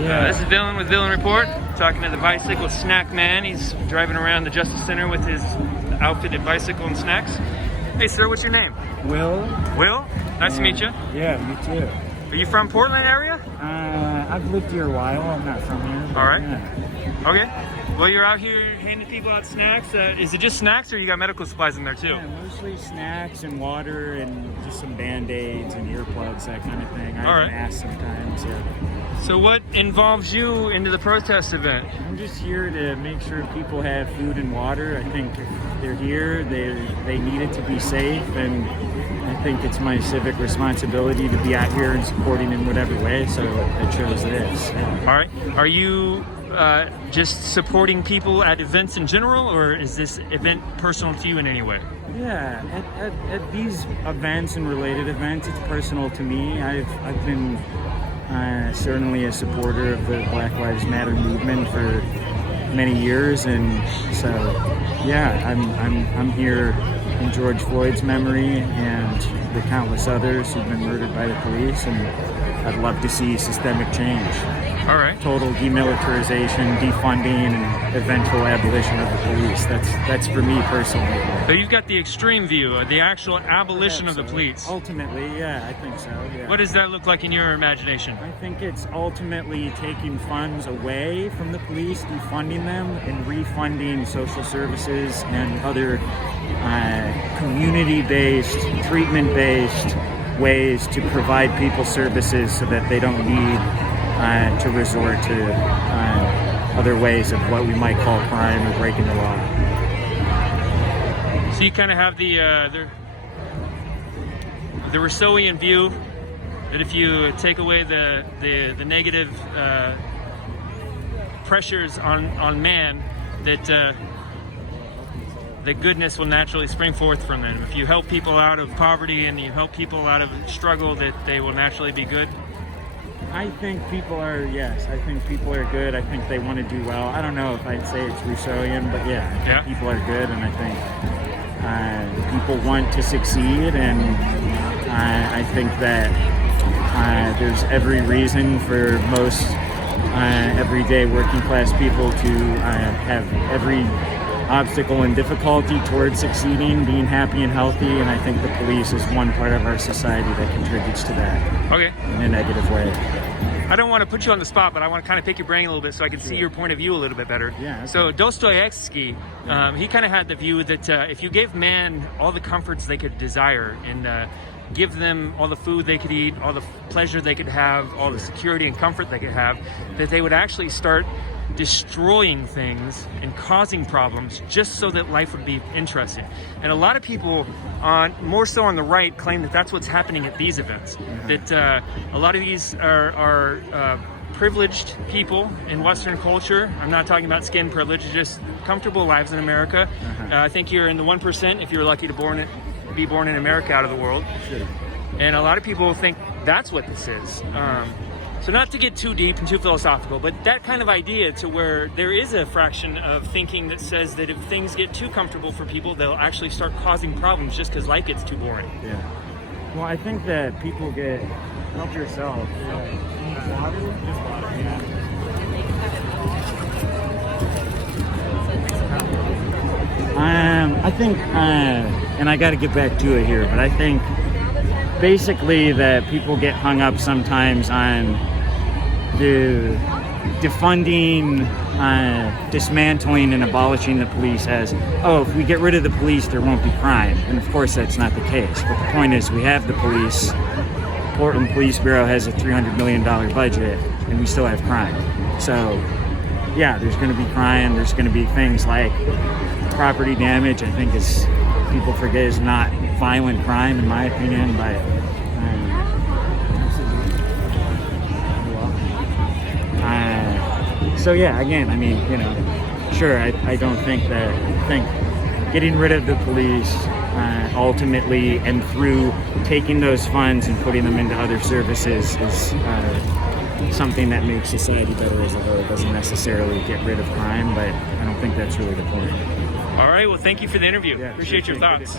Yeah. This is Dylan with Dylan Report, talking to the bicycle snack man. He's driving around the Justice Center with his outfitted bicycle and snacks. Hey, sir, what's your name? Will? Will? Nice to meet you. Yeah, you too. Are you from Portland area? I've lived here a while. I'm not from here. All right. Yeah. Okay. Well, you're out here handing people out snacks. Is it just snacks, or you got medical supplies in there too? Yeah, mostly snacks and water and just some Band-Aids and earplugs, that kind of thing. I All have right. an ask sometimes. Yeah. So what involves you into the protest event? I'm just here to make sure people have food and water. I think if they're here, they need it to be safe, and I think it's my civic responsibility to be out here and supporting in whatever way, so I chose this. Yeah. All right. Are you just supporting people at events in general, or is this event personal to you in any way? Yeah, at these events and related events, it's personal to me. I've been certainly a supporter of the Black Lives Matter movement for many years, and so yeah, I'm here in George Floyd's memory and the countless others who've been murdered by the police, and I'd love to see systemic change. All right. Total demilitarization, defunding, and eventual abolition of the police. That's for me personally. So you've got the extreme view, the actual abolition of the police. Ultimately, yeah, I think so. Yeah. What does that look like in your imagination? I think it's ultimately taking funds away from the police, defunding them, and refunding social services and other community-based, treatment-based ways to provide people services so that they don't need to resort to other ways of what we might call crime or breaking the law. So you kind of have the Rousseauian view that if you take away the negative pressures on man, that goodness will naturally spring forth from them. If you help people out of poverty and you help people out of struggle, that they will naturally be good. I think people are good. I think they want to do well. I don't know if I'd say it's Rousseauian, but yeah, I think people are good, and I think people want to succeed, and I think that there's every reason for most everyday working class people to have every obstacle and difficulty towards succeeding, being happy and healthy, and I think the police is one part of our society that contributes to that. Okay. In a negative way. I don't want to put you on the spot, but I want to kind of pick your brain a little bit so I can see your point of view a little bit better. Yeah. Okay. So Dostoevsky, he kind of had the view that if you gave man all the comforts they could desire and give them all the food they could eat, all the pleasure they could have, all the security and comfort they could have, that they would actually start destroying things and causing problems just so that life would be interesting. And a lot of people, more so on the right, claim that that's what's happening at these events. That a lot of these are privileged people in Western culture. I'm not talking about skin privilege, just comfortable lives in America. I think you're in the 1% if you're lucky to be born in America out of the world. Sure. And a lot of people think that's what this is. So not to get too deep and too philosophical, but that kind of idea to where there is a fraction of thinking that says that if things get too comfortable for people, they'll actually start causing problems just because life gets too boring. Yeah. Well, I think that people get... Help yourself. Yeah. Water? Just water, yeah. I think, and I got to get back to it here, but I think basically that people get hung up sometimes on the defunding, dismantling and abolishing the police as, oh, if we get rid of the police, there won't be crime. And of course that's not the case. But the point is we have the police. Portland Police Bureau has a $300 million budget, and we still have crime. So yeah, there's going to be crime. There's going to be things like property damage. I think is people forget is not violent crime in my opinion, but so yeah, again, I mean, you know, sure, I don't think getting rid of the police ultimately and through taking those funds and putting them into other services is something that makes society better as a whole. It doesn't necessarily get rid of crime, but I don't think that's really the point. All right, well, thank you for the interview. Yeah, Appreciate your thoughts.